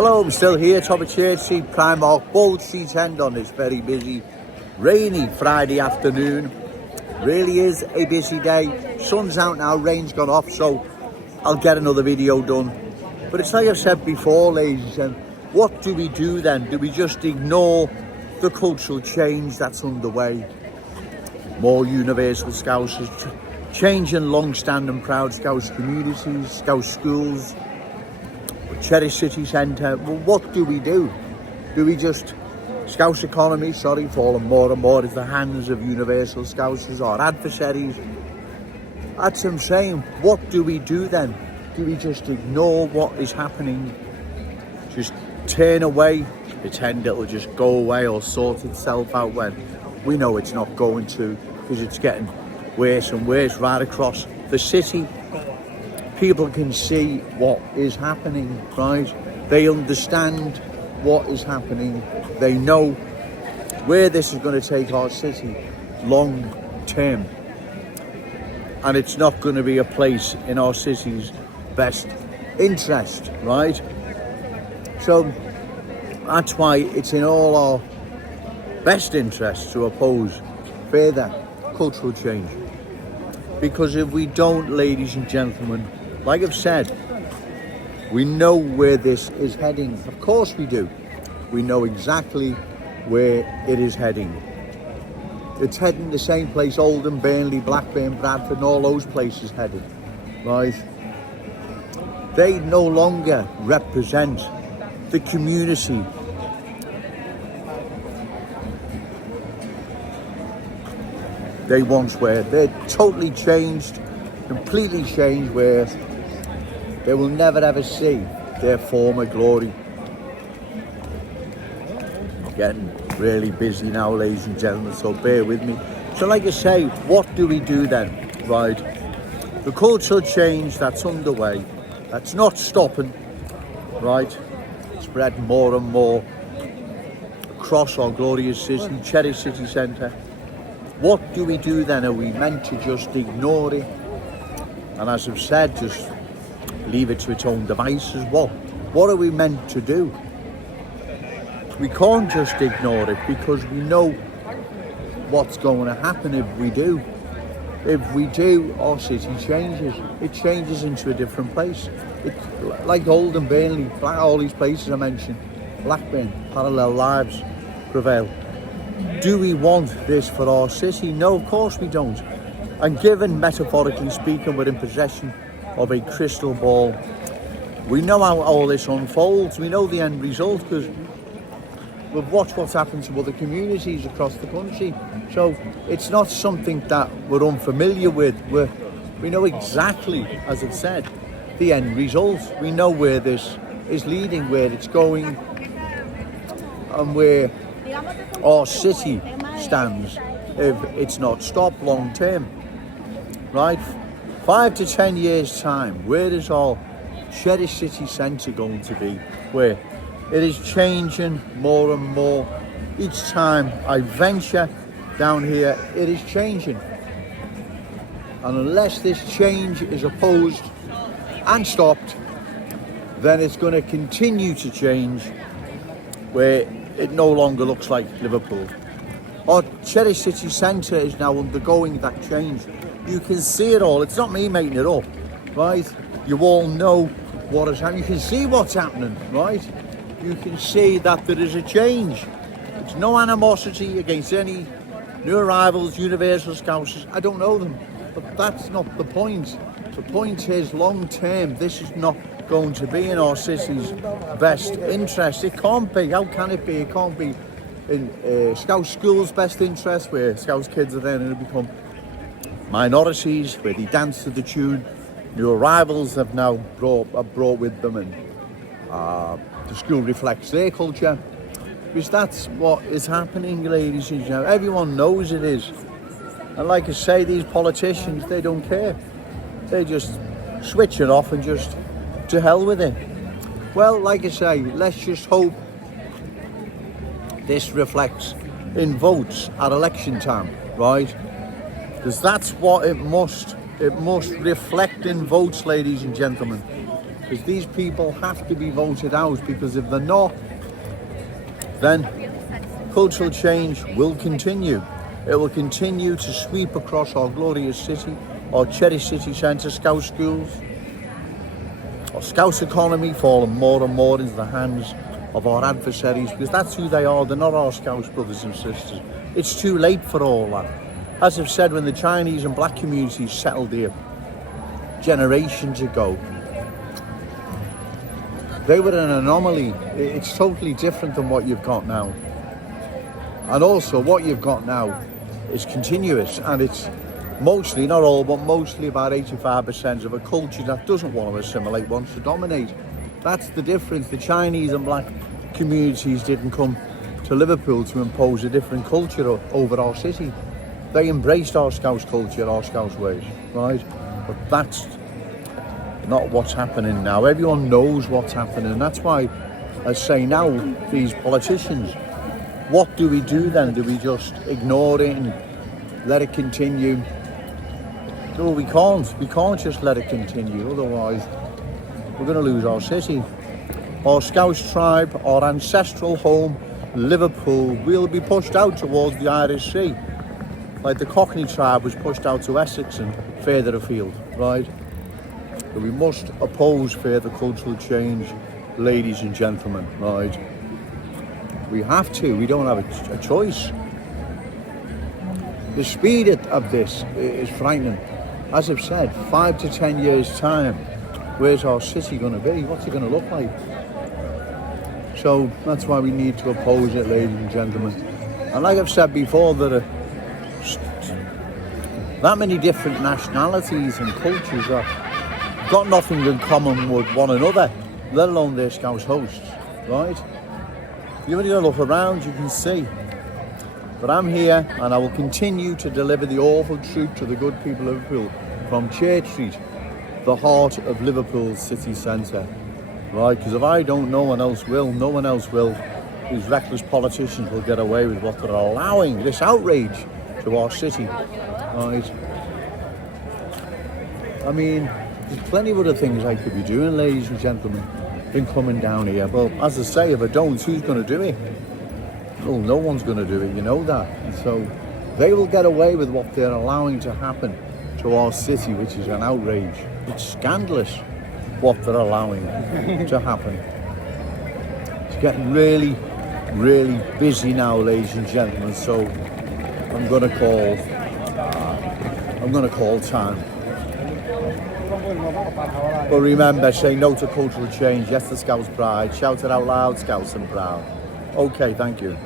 Hello, I'm still here, top of Church Street, Primark, Bold Street End on this very busy, rainy Friday afternoon. Really is a busy day. Sun's out now, rain's gone off, so I'll get another video done. But it's like I've said before, ladies and gentlemen, what do we do then? Do we just ignore the cultural change that's underway? More universal Scousers, changing long-standing proud Scouse communities, Scouse schools, Cherry City Centre. Well, what do we do? Do we just, Scouse economy, falling more and more into the hands of universal Scousers or adversaries? That's what I'm saying. What do we do then? Do we just ignore what is happening? Just turn away, pretend it'll just go away or sort itself out, when we know it's not going to, because it's getting worse and worse right across the city. People can see what is happening, right? They understand what is happening. They know where this is going to take our city long term. And it's not going to be a place in our city's best interest, right? So that's why it's in all our best interest to oppose further cultural change. Because if we don't, ladies and gentlemen, like I've said, we know where this is heading. Of course we do. We know exactly where it is heading. It's heading the same place Oldham, Burnley, Blackburn, Bradford and all those places headed, right? They no longer represent the community. They once were. They're totally changed, completely changed, where they will never ever see their former glory. I'm getting really busy now, ladies and gentlemen, so bear with me. So like I say, what do we do then, right? The cultural change that's underway, that's not stopping, right? Spread more and more across our glorious city, Cherry City Centre. What do we do then? Are we meant to just ignore it? And as I've said, just leave it to its own devices? What are we meant to do? We can't just ignore it, because we know what's going to happen if we do. If we do, our city changes. It changes into a different place. Like Oldham, Burnley, all these places I mentioned, Blackburn, parallel lives prevail. Do we want this for our city? No, of course we don't. And given, metaphorically speaking, we're in possession of a crystal ball, we know how all this unfolds. We know the end result, because we've watched what's happened to other communities across the country. So it's not something that we're unfamiliar with. We know exactly, as I've said, the end result. We know where this is leading, where it's going, and where our city stands if it's not stopped long term, right? 5 to 10 years time, where is our Cherry City Centre going to be? Where it is changing more and more. Each time I venture down here, it is changing. And unless this change is opposed and stopped, then it's going to continue to change, where it no longer looks like Liverpool. Our Cherry City Centre is now undergoing that change. You can see it all. It's not me making it up, right? You all know what is happening. You can see what's happening, right? You can see that there is a change. There's no animosity against any new arrivals, universal Scousers. I don't know them, but that's not the point. The point is, long term, this is not going to be in our city's best interest. It can't be. How can it be? It can't be in Scouse schools' best interest, where Scouse kids are then going to become minorities, where they dance to the tune. New arrivals have now brought with them, and the school reflects their culture. Because that's what is happening, ladies and gentlemen. Everyone knows it is. And like I say, these politicians, they don't care. They just switch it off and just to hell with it. Well, like I say, let's just hope this reflects in votes at election time, right? Because that's what it must reflect in votes, ladies and gentlemen. because these people have to be voted out, because if they're not, then cultural change will continue. It will continue to sweep across our glorious city, our cherished city centre, Scout schools, our Scout economy falling more and more into the hands of our adversaries, because that's who they are. They're not our Scouts brothers and sisters. It's too late for all that. As I've said, when the Chinese and black communities settled here generations ago, they were an anomaly. It's totally different than what you've got now. And also what you've got now is continuous, and it's mostly, not all, but mostly about 85% of a culture that doesn't want to assimilate, wants to dominate. That's the difference. The Chinese and black communities didn't come to Liverpool to impose a different culture over our city. They embraced our Scouse culture, our Scouse ways, right? But that's not what's happening now. Everyone knows what's happening. That's why I say now, these politicians, what do we do then? Do we just ignore it and let it continue? No, we can't. We can't just let it continue. Otherwise, we're going to lose our city. Our Scouse tribe, our ancestral home, Liverpool, will be pushed out towards the Irish Sea, like the Cockney tribe was pushed out to Essex and further afield, right? But we must oppose further cultural change, ladies and gentlemen, right? We have to. We don't have a choice. The speed of this is frightening. As I've said, 5 to 10 years' time, where's our city going to be? What's it going to look like? So that's why we need to oppose it, ladies and gentlemen. And like I've said before, there are that many different nationalities and cultures that got nothing in common with one another, let alone their Scouse hosts, right? If you only look around, you can see. But I'm here, and I will continue to deliver the awful truth to the good people of Liverpool from Church Street, the heart of Liverpool's city centre, right? Because if I don't, no one else will. No one else will. These reckless politicians will get away with what they're allowing, this outrage to our city, right? I mean, there's plenty of other things I could be doing, ladies and gentlemen, than coming down here. But as I say, if I don't, who's going to do it? Well, no one's going to do it, you know that. And so they will get away with what they're allowing to happen to our city, which is an outrage. It's scandalous what they're allowing to happen. It's getting really, really busy now, ladies and gentlemen. So I'm going to call time. But remember, say no to cultural change, yes to Scouse pride, shout it out loud, Scouts and proud. Okay, thank you.